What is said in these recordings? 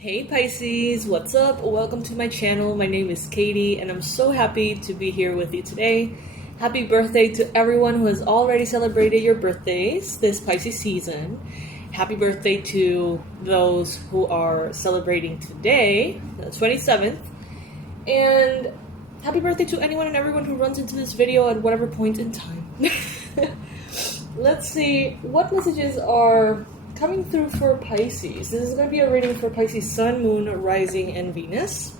Hey Pisces, what's up? Welcome to my channel. My name is Katie and I'm so happy to be here with you today. Happy birthday to everyone who has already celebrated your birthdays this Pisces season. Happy birthday to those who are celebrating today, the 27th. And happy birthday to anyone and everyone who runs into this video at whatever point in time. Let's see what messages are coming through for Pisces. This is going to be a reading for Pisces Sun, Moon, Rising, and Venus.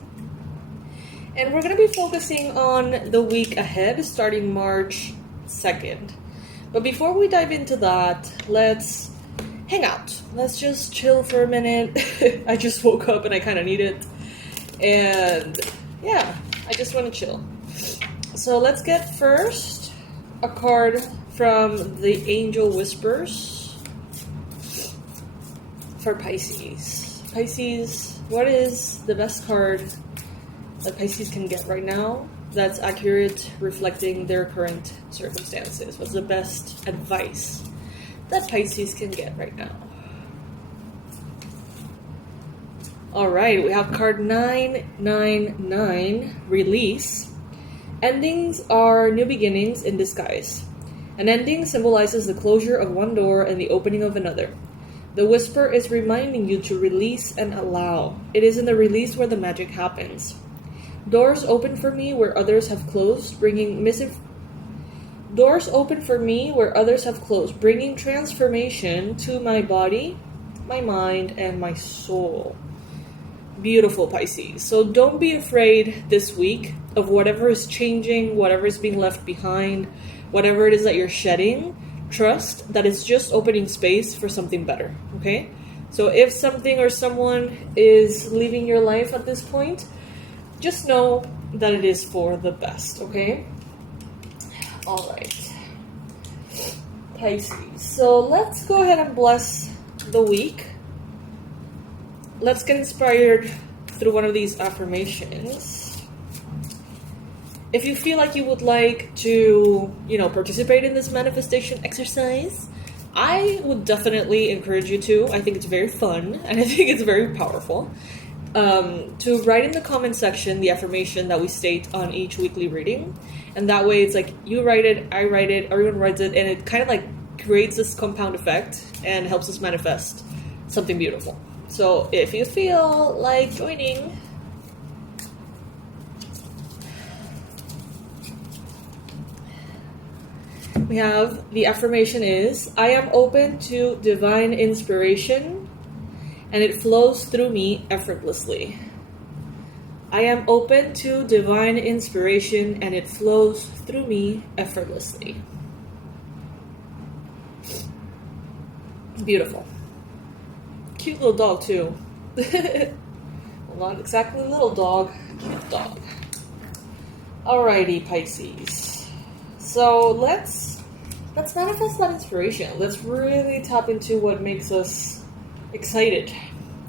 And we're going to be focusing on the week ahead, starting March 2nd. But before we dive into that, let's hang out. Let's just chill for a minute. I just woke up and I kind of need it. And yeah, I just want to chill. So let's get first a card from the Angel Whispers. For Pisces. Pisces, what is the best card that Pisces can get right now that's accurate, reflecting their current circumstances? What's the best advice that Pisces can get right now? Alright, we have card 999, Release. Endings are new beginnings in disguise. An ending symbolizes the closure of one door and the opening of another. The whisper is reminding you to release and allow. It is in the release where the magic happens. Doors open for me where others have closed, bringing transformation to my body, my mind, and my soul. Beautiful, Pisces. So don't be afraid this week of whatever is changing, whatever is being left behind, whatever it is that you're shedding. Trust that it's just opening space for something better, okay? So if something or someone is leaving your life at this point, just know that it is for the best, okay? All right. Pisces. So let's go ahead and bless the week. Let's get inspired through one of these affirmations. If you feel like you would like to, participate in this manifestation exercise, I would definitely encourage you to. I think it's very fun and I think it's very powerful. To write in the comment section the affirmation that we state on each weekly reading. And that way it's like you write it, I write it, everyone writes it, and it kind of like creates this compound effect and helps us manifest something beautiful. So if you feel like joining, we have the affirmation is, I am open to divine inspiration and it flows through me effortlessly. I am open to divine inspiration and it flows through me effortlessly. Beautiful. Cute little dog too. Well, not exactly little dog, cute dog. Alrighty, Pisces. So let's manifest that inspiration. Let's really tap into what makes us excited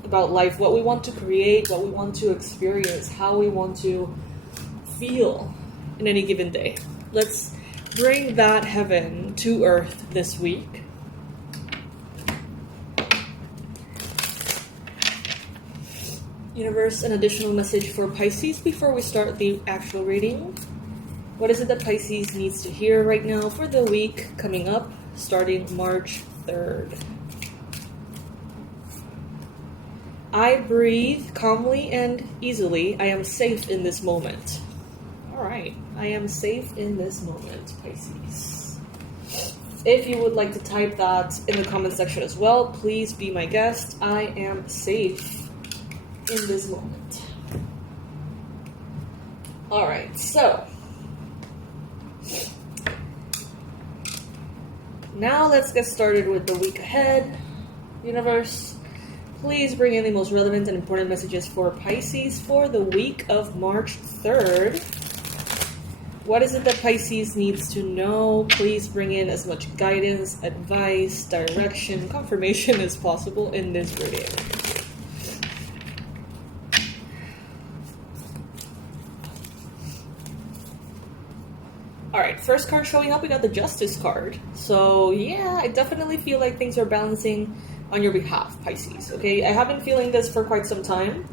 about life, what we want to create, what we want to experience, how we want to feel in any given day. Let's bring that heaven to earth this week. Universe, an additional message for Pisces before we start the actual reading. What is it that Pisces needs to hear right now for the week coming up, starting March 3rd? I breathe calmly and easily. I am safe in this moment. All right. I am safe in this moment, Pisces. If you would like to type that in the comment section as well, please be my guest. I am safe in this moment. All right. So now let's get started with the week ahead. Universe, please bring in the most relevant and important messages for Pisces for the week of March 3rd. What is it that Pisces needs to know? Please bring in as much guidance, advice, direction, confirmation as possible in this reading. Alright, first card showing up, we got the Justice card. So yeah, I definitely feel like things are balancing on your behalf, Pisces, okay? I have been feeling this for quite some time,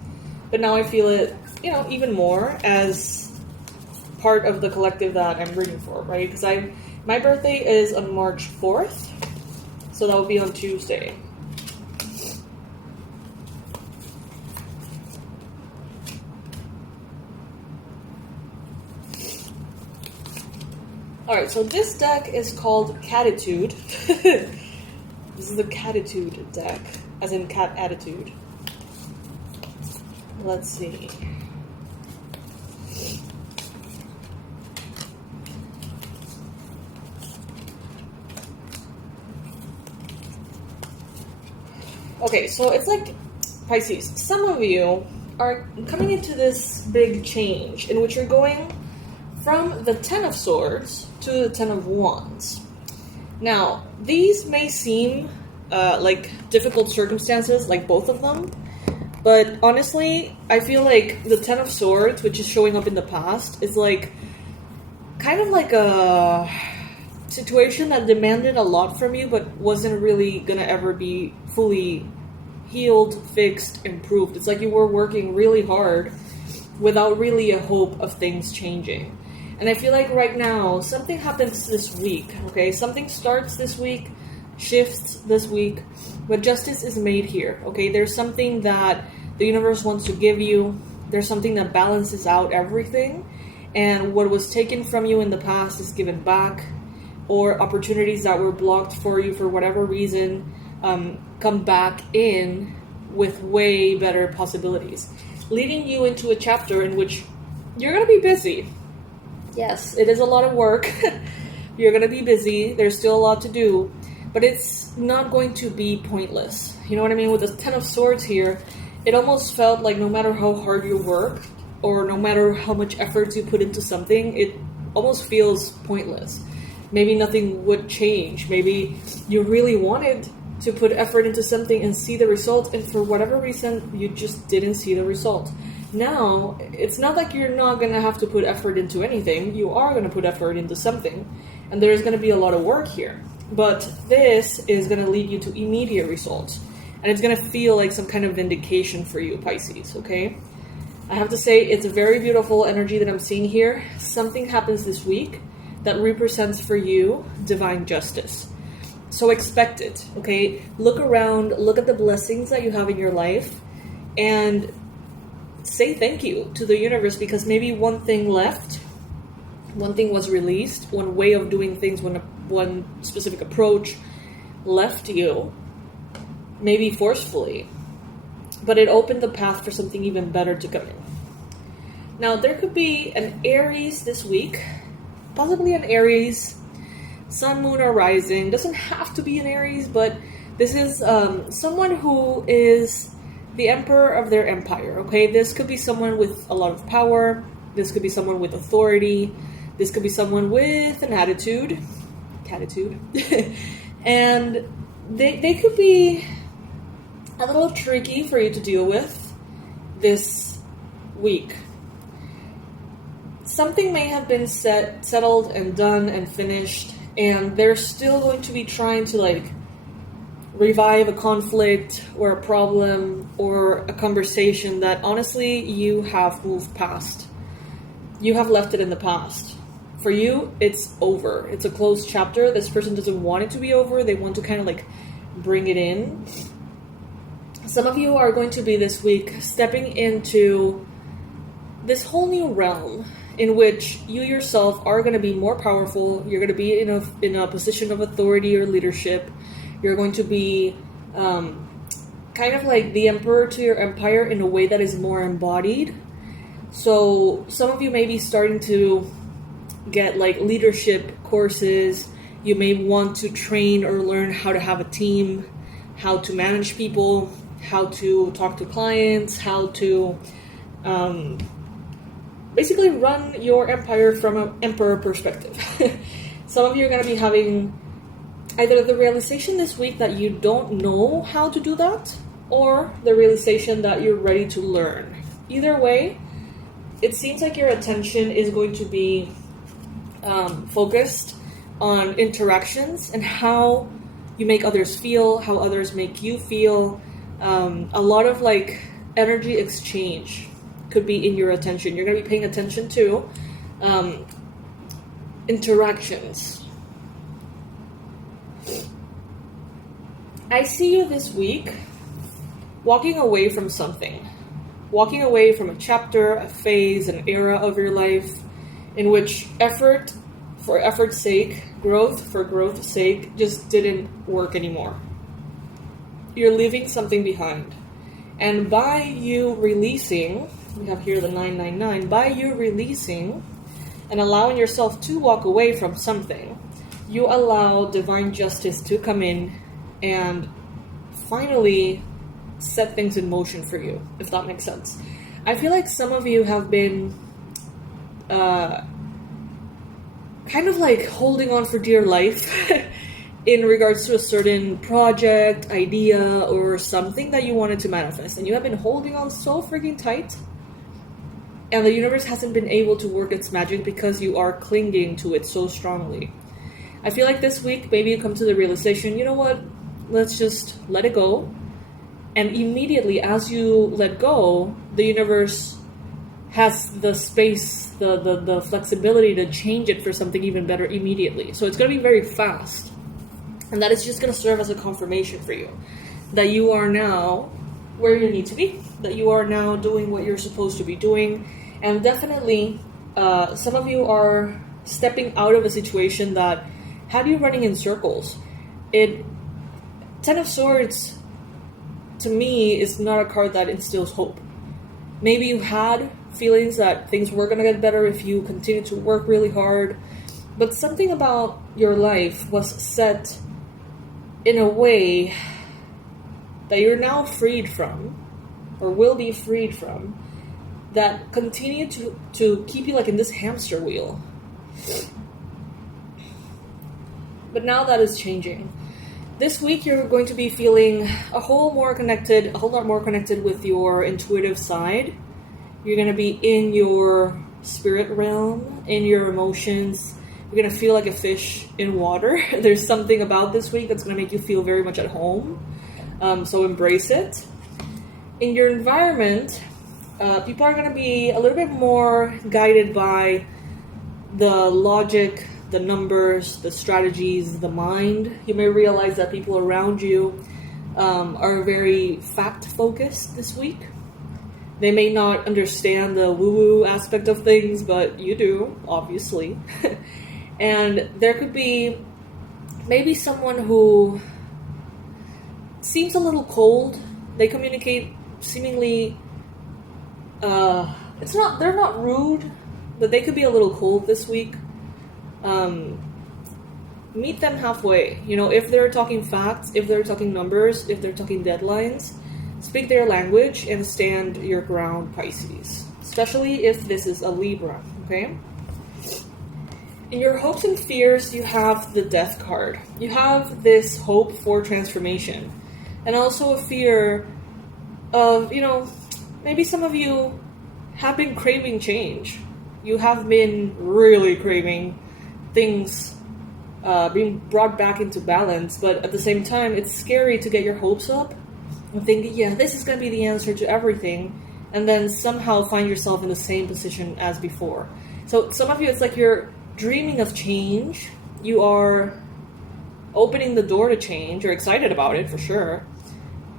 but now I feel it, even more as part of the collective that I'm reading for, right? Because my birthday is on March 4th, so that will be on Tuesday. Alright, so this deck is called Catitude. This is the Catitude deck, as in cat attitude. Let's see. Okay, so it's like, Pisces, some of you are coming into this big change in which you're going from the Ten of Swords to the Ten of Wands. Now, these may seem like difficult circumstances, like both of them, but honestly, I feel like the Ten of Swords, which is showing up in the past, is like kind of like a situation that demanded a lot from you, but wasn't really gonna ever be fully healed, fixed, improved. It's like you were working really hard without really a hope of things changing. And I feel like right now, something happens this week, okay? Something starts this week, shifts this week, but justice is made here, okay? There's something that the universe wants to give you. There's something that balances out everything. And what was taken from you in the past is given back, or opportunities that were blocked for you for whatever reason come back in with way better possibilities, leading you into a chapter in which you're going to be busy. Yes, it is a lot of work. You're going to be busy. There's still a lot to do, but it's not going to be pointless. You know what I mean? With the Ten of Swords here, it almost felt like no matter how hard you work or no matter how much effort you put into something, it almost feels pointless. Maybe nothing would change. Maybe you really wanted to put effort into something and see the result, and for whatever reason, you just didn't see the result. Now, it's not like you're not going to have to put effort into anything. You are going to put effort into something, and there's going to be a lot of work here. But this is going to lead you to immediate results, and it's going to feel like some kind of vindication for you, Pisces, okay? I have to say, it's a very beautiful energy that I'm seeing here. Something happens this week that represents for you divine justice. So expect it, okay? Look around, look at the blessings that you have in your life, and say thank you to the universe, because maybe one thing left, one thing was released, one way of doing things, one specific approach left you, maybe forcefully, but it opened the path for something even better to come in. Now, there could be an Aries this week, possibly an Aries, Sun, Moon, or Rising. Doesn't have to be an Aries, but this is someone who is the emperor of their empire, okay? This could be someone with a lot of power. This could be someone with authority. This could be someone with an attitude. And they could be a little tricky for you to deal with this week. Something may have been settled and done and finished, and they're still going to be trying to revive a conflict or a problem or a conversation that honestly you have moved past. You have left it in the past. For you, it's over. It's a closed chapter. This person doesn't want it to be over. They want to kind of bring it in. Some of you are going to be this week stepping into this whole new realm in which you yourself are going to be more powerful. You're going to be in a position of authority or leadership. You're going to be kind of like the emperor to your empire in a way that is more embodied. So some of you may be starting to get leadership courses. You may want to train or learn how to have a team, how to manage people, how to talk to clients, how to basically run your empire from an emperor perspective. Some of you are going to be having either the realization this week that you don't know how to do that, or the realization that you're ready to learn. Either way, it seems like your attention is going to be focused on interactions and how you make others feel, how others make you feel. A lot of like energy exchange could be in your attention. You're going to be paying attention to interactions. I see you this week walking away from something. Walking away from a chapter, a phase, an era of your life in which effort for effort's sake, growth for growth's sake, just didn't work anymore. You're leaving something behind. And by you releasing, we have here the 999, by you releasing and allowing yourself to walk away from something, you allow divine justice to come in and finally set things in motion for you, if that makes sense. I feel like some of you have been kind of like holding on for dear life in regards to a certain project, idea, or something that you wanted to manifest. And you have been holding on so freaking tight. And the universe hasn't been able to work its magic because you are clinging to it so strongly. I feel like this week, maybe you come to the realization, you know what? Let's just let it go. And immediately as you let go, the universe has the space, the flexibility to change it for something even better immediately. So it's going to be very fast. And that is just going to serve as a confirmation for you that you are now where you need to be, that you are now doing what you're supposed to be doing. And definitely, some of you are stepping out of a situation that had you running in circles. Ten of Swords, to me, is not a card that instills hope. Maybe you had feelings that things were going to get better if you continue to work really hard, but something about your life was set in a way that you're now freed from, or will be freed from, that continue to keep you like in this hamster wheel. But now that is changing. This week you're going to be feeling a whole lot more connected with your intuitive side. You're going to be in your spirit realm, in your emotions. You're going to feel like a fish in water. There's something about this week that's going to make you feel very much at home. So embrace it. In your environment, people are going to be a little bit more guided by the logic, the numbers, the strategies, the mind. You may realize that people around you are very fact-focused this week. They may not understand the woo-woo aspect of things, but you do, obviously. And there could be maybe someone who seems a little cold. They communicate seemingly, they're not rude, but they could be a little cold this week. Meet them halfway. If they're talking facts, if they're talking numbers, if they're talking deadlines, speak their language and stand your ground, Pisces. Especially if this is a Libra, okay? In your hopes and fears, you have the Death card. You have this hope for transformation. And also a fear of, maybe some of you have been craving change. You have been really craving things being brought back into balance, but at the same time, it's scary to get your hopes up and think, yeah, this is going to be the answer to everything, and then somehow find yourself in the same position as before. So some of you, it's like you're dreaming of change. You are opening the door to change. You're excited about it, for sure.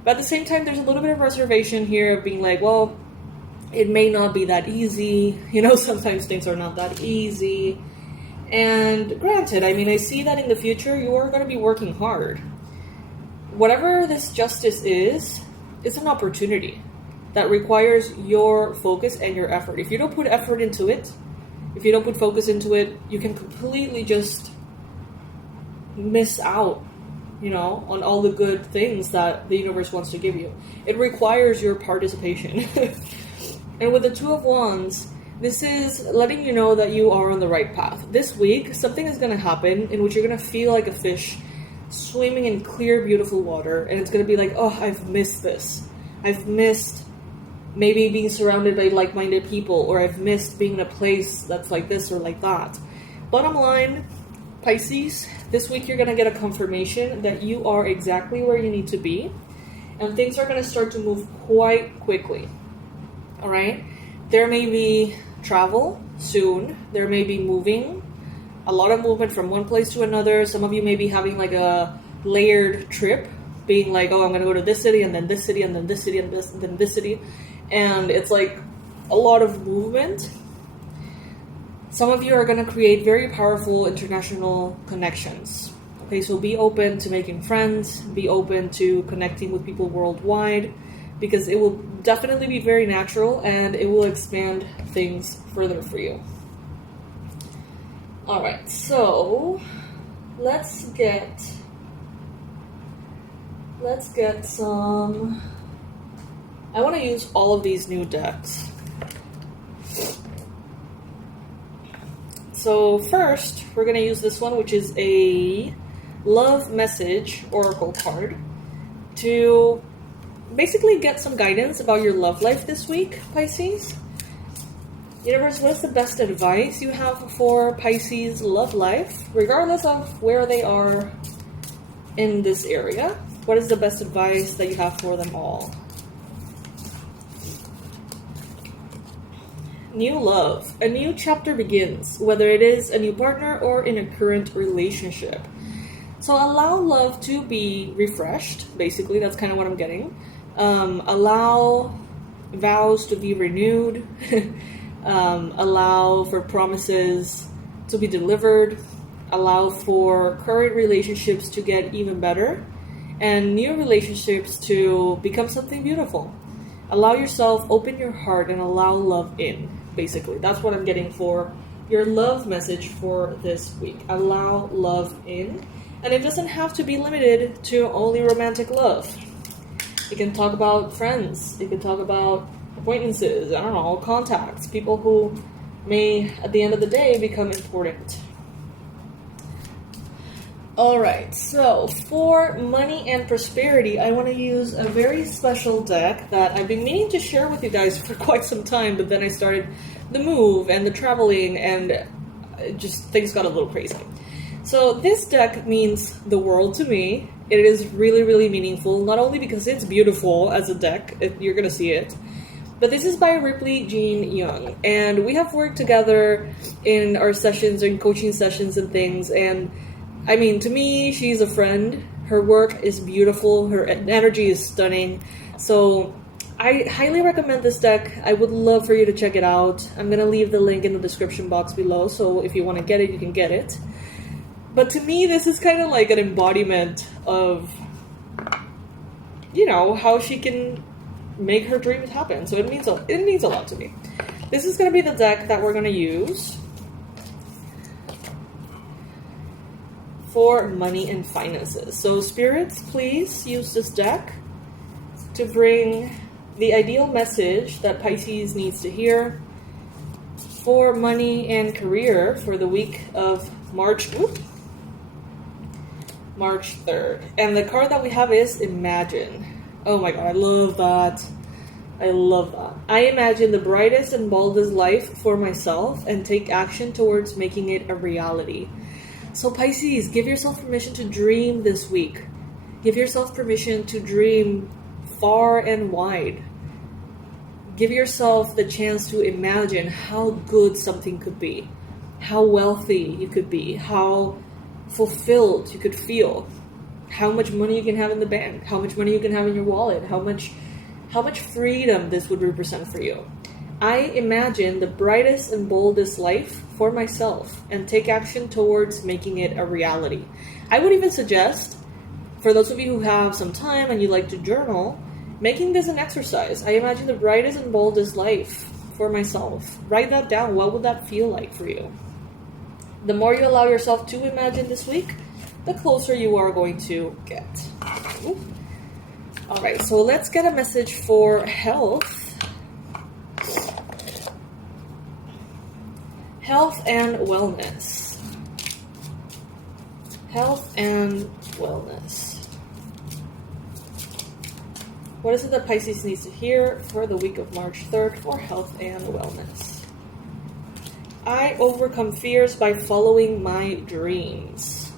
But at the same time, there's a little bit of reservation here of being like, well, it may not be that easy. Sometimes things are not that easy. And granted, I see that in the future, you are going to be working hard. Whatever this justice is, it's an opportunity that requires your focus and your effort. If you don't put effort into it, if you don't put focus into it, you can completely just miss out, on all the good things that the universe wants to give you. It requires your participation. And with the Two of Wands, this is letting you know that you are on the right path. This week, something is going to happen in which you're going to feel like a fish swimming in clear, beautiful water. And it's going to be like, oh, I've missed this. I've missed maybe being surrounded by like-minded people, or I've missed being in a place that's like this or like that. Bottom line, Pisces, this week you're going to get a confirmation that you are exactly where you need to be, and things are going to start to move quite quickly. All right? There may be travel soon. There may be moving, a lot of movement from one place to another. Some of you may be having like a layered trip, being like, oh, I'm going to go to this city, and then this city, and then this city, and then this city. And it's like a lot of movement. Some of you are going to create very powerful international connections. Okay, so be open to making friends, be open to connecting with people worldwide, because it will definitely be very natural and it will expand things further for you. All right, so let's get some. I want to use all of these new decks. So first, we're going to use this one, which is a love message oracle card, to basically get some guidance about your love life this week, Pisces. Universe, what is the best advice you have for Pisces' love life, regardless of where they are in this area? What is the best advice that you have for them all? New love. A new chapter begins, whether it is a new partner or in a current relationship. So allow love to be refreshed, basically. That's kind of what I'm getting. Allow vows to be renewed. Allow for promises to be delivered. Allow for current relationships to get even better. And new relationships to become something beautiful. Allow yourself, open your heart, and allow love in. Basically, that's what I'm getting for your love message for this week. Allow love in. And it doesn't have to be limited to only romantic love. You can talk about friends. You can talk about acquaintances. I don't know, contacts. People who may, at the end of the day, become important. Alright, so for money and prosperity, I want to use a very special deck that I've been meaning to share with you guys for quite some time, but then I started the move and the traveling, and just things got a little crazy. So this deck means the world to me. It is really, really meaningful, not only because it's beautiful as a deck, you're going to see it, but this is by Ripley Jean Young, and we have worked together in our sessions, in coaching sessions and things, and I mean, to me, she's a friend. Her work is beautiful. Her energy is stunning. So I highly recommend this deck. I would love for you to check it out. I'm going to leave the link in the description box below. So if you want to get it, you can get it. But to me, this is kind of like an embodiment of, you know, how she can make her dreams happen. So it means a lot to me. This is going to be the deck that we're going to use for money and finances. So spirits, please use this deck to bring the ideal message that Pisces needs to hear for money and career for the week of March 3rd. And the card that we have is Imagine. Oh my god, I love that. I love that. I imagine the brightest and boldest life for myself and take action towards making it a reality. So Pisces, give yourself permission to dream this week. Give yourself permission to dream far and wide. Give yourself the chance to imagine how good something could be, how wealthy you could be, how fulfilled you could feel, how much money you can have in the bank, how much money you can have in your wallet, how much freedom this would represent for you. I imagine the brightest and boldest life for myself and take action towards making it a reality. I would even suggest, for those of you who have some time and you like to journal, making this an exercise. I imagine the brightest and boldest life for myself. Write that down. What would that feel like for you? The more you allow yourself to imagine this week, the closer you are going to get. Ooh. All right, so let's get a message for health. Health and wellness. Health and wellness. What is it that Pisces needs to hear for the week of March 3rd for health and wellness? I overcome fears by following my dreams.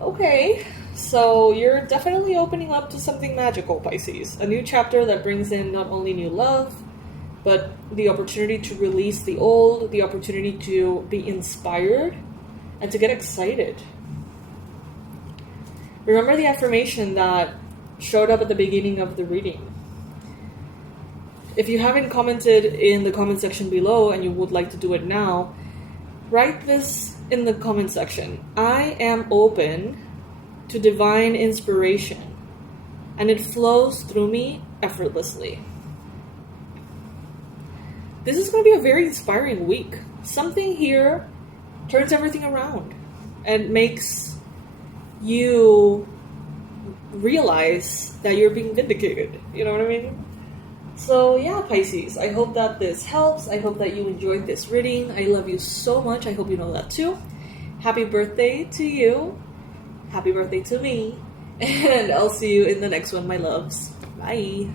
Okay, so you're definitely opening up to something magical, Pisces. A new chapter that brings in not only new love, but the opportunity to release the old, the opportunity to be inspired, and to get excited. Remember the affirmation that showed up at the beginning of the reading. If you haven't commented in the comment section below and you would like to do it now, write this in the comment section. I am open to divine inspiration, and it flows through me effortlessly. This is going to be a very inspiring week. Something here turns everything around and makes you realize that you're being vindicated. You know what I mean? So yeah, Pisces, I hope that this helps. I hope that you enjoyed this reading. I love you so much. I hope you know that too. Happy birthday to you. Happy birthday to me. And I'll see you in the next one, my loves. Bye.